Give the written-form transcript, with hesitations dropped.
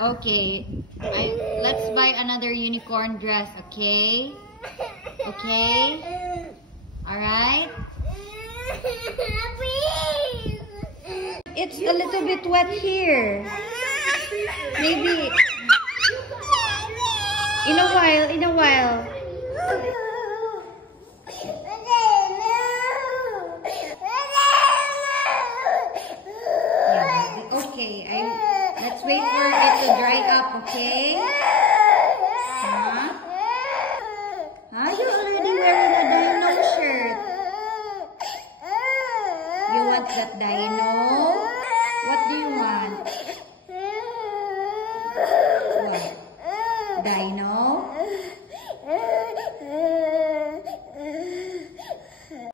Okay. Let's buy another unicorn dress, okay? Okay? Alright? It's a little bit wet here. Maybe in a while. Yeah, okay. Let's wait for it to dry up, okay? Huh? You already wearing a Dino shirt. You want that Dino?